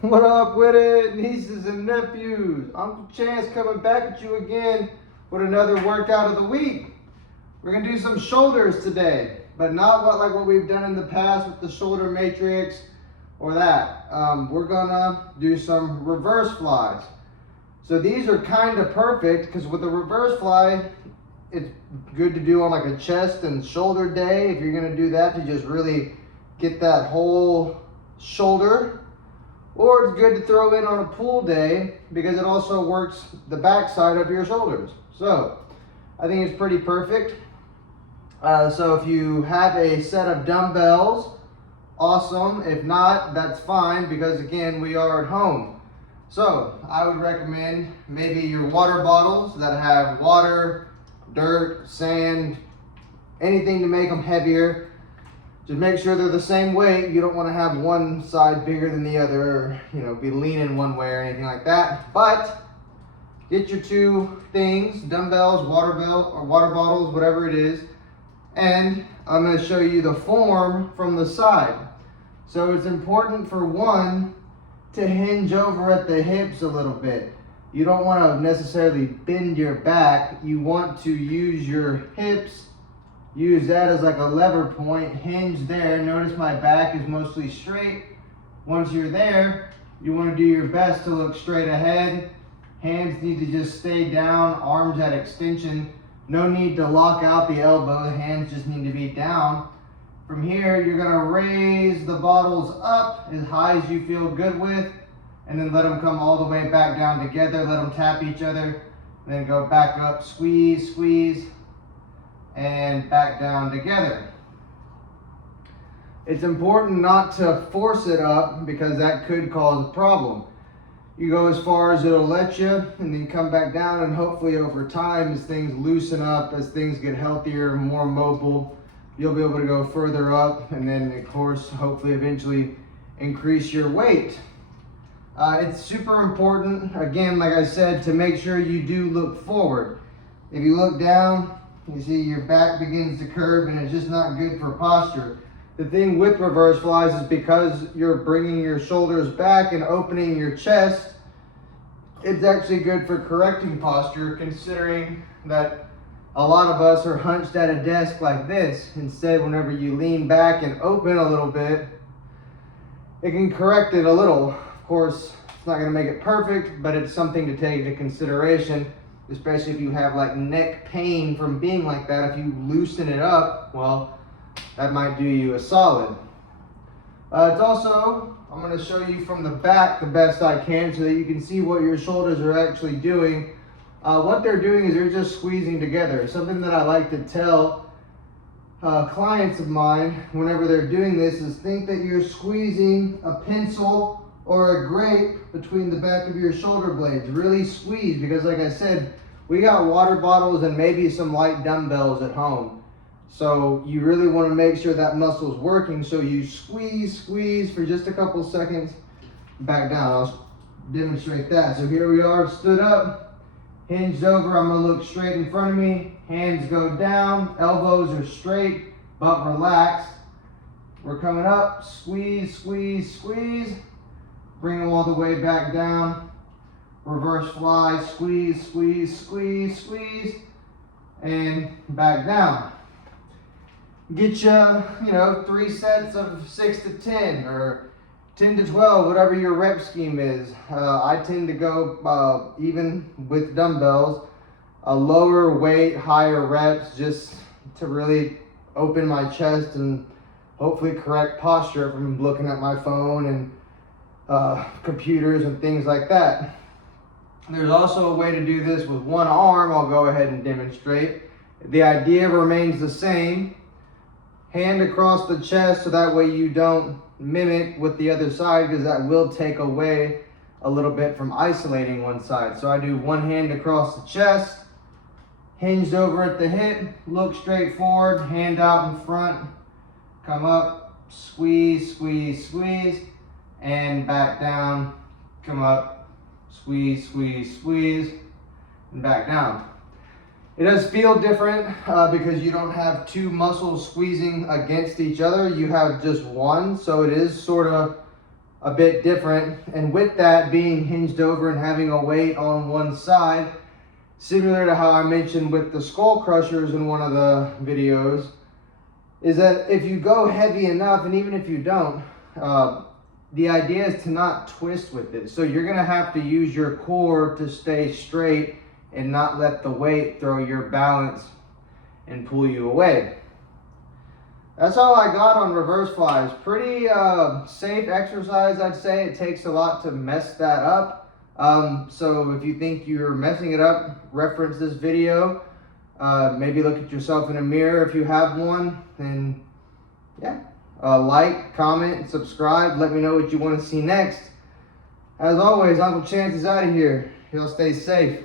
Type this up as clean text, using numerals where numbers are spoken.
What up with it, nieces and nephews? Uncle Chance coming back at you again with another workout of the week. We're gonna do some shoulders today, but not like what we've done in the past with the shoulder matrix or that. We're gonna do some reverse flies. So these are kind of perfect because with the reverse fly, it's good to do on like a chest and shoulder day. If you're gonna do that to just really get that whole shoulder. Or it's good to throw in on a pull day because it also works the back side of your shoulders. So I think it's pretty perfect. So if you have a set of dumbbells, awesome. If not, that's fine because again, we are at home. So I would recommend maybe your water bottles that have water, dirt, sand, anything to make them heavier. Just make sure they're the same weight. You don't want to have one side bigger than the other, or be leaning one way or anything like that. But get your two things, dumbbells, water bottles, whatever it is. And I'm going to show you the form from the side. So it's important for one to hinge over at the hips a little bit. You don't want to necessarily bend your back. You want to use your hips. Use that as like a lever point, hinge there. Notice my back is mostly straight. Once you're there, you want to do your best to look straight ahead. Hands need to just stay down, arms at extension. No need to lock out the elbow, the hands just need to be down. From here, you're gonna raise the bottles up as high as you feel good with, and then let them come all the way back down together. Let them tap each other, then go back up, squeeze, squeeze, and back down together. It's important not to force it up because that could cause a problem. You go as far as it'll let you and then come back down, and hopefully over time as things loosen up, as things get healthier, more mobile, you'll be able to go further up and then of course hopefully eventually increase your weight. It's super important, again, like I said, to make sure you do look forward. If you look down, you see your back begins to curve and it's just not good for posture. The thing with reverse flies is because you're bringing your shoulders back and opening your chest, it's actually good for correcting posture, considering that a lot of us are hunched at a desk like this. Instead, whenever you lean back and open a little bit, it can correct it a little. Of course, it's not going to make it perfect, but it's something to take into consideration. Especially if you have like neck pain from being like that. If you loosen it up, well, that might do you a solid. It's also, I'm going to show you from the back the best I can so that you can see what your shoulders are actually doing. What they're doing is they're just squeezing together. Something that I like to tell clients of mine whenever they're doing this is think that you're squeezing a pencil or a grape between the back of your shoulder blades. Really squeeze, because like I said, we got water bottles and maybe some light dumbbells at home. So you really want to make sure that muscle's working. So you squeeze for just a couple seconds, back down. I'll demonstrate that. So here we are, stood up, hinged over. I'm going to look straight in front of me. Hands go down, elbows are straight, but relaxed. We're coming up, squeeze, squeeze, squeeze. Bring them all the way back down. Reverse fly, squeeze, squeeze, squeeze, squeeze, and back down. Get you, 3 sets of 6 to 10 or 10 to 12, whatever your rep scheme is. I tend to go, even with dumbbells, a lower weight, higher reps, just to really open my chest and hopefully correct posture from looking at my phone and computers and things like that. There's also a way to do this with one arm. I'll go ahead and demonstrate. The idea remains the same. Hand across the chest so that way you don't mimic with the other side, because that will take away a little bit from isolating one side. So I do one hand across the chest, hinged over at the hip, look straight forward, hand out in front, come up, squeeze, squeeze, squeeze, and back down, come up, squeeze, squeeze, squeeze, and back down. It does feel different because you don't have two muscles squeezing against each other. You have just one, so it is sort of a bit different. And with that being hinged over and having a weight on one side, similar to how I mentioned with the skull crushers in one of the videos, is that if you go heavy enough, and even if you don't, the idea is to not twist with it. So you're gonna have to use your core to stay straight and not let the weight throw your balance and pull you away. That's all I got on reverse flies. Pretty safe exercise, I'd say. It takes a lot to mess that up. So if you think you're messing it up, reference this video. Maybe look at yourself in a mirror if you have one. And yeah, like, comment, subscribe. Let me know what you want to see next. As always, Uncle Chance is out of here. Y'all stay safe.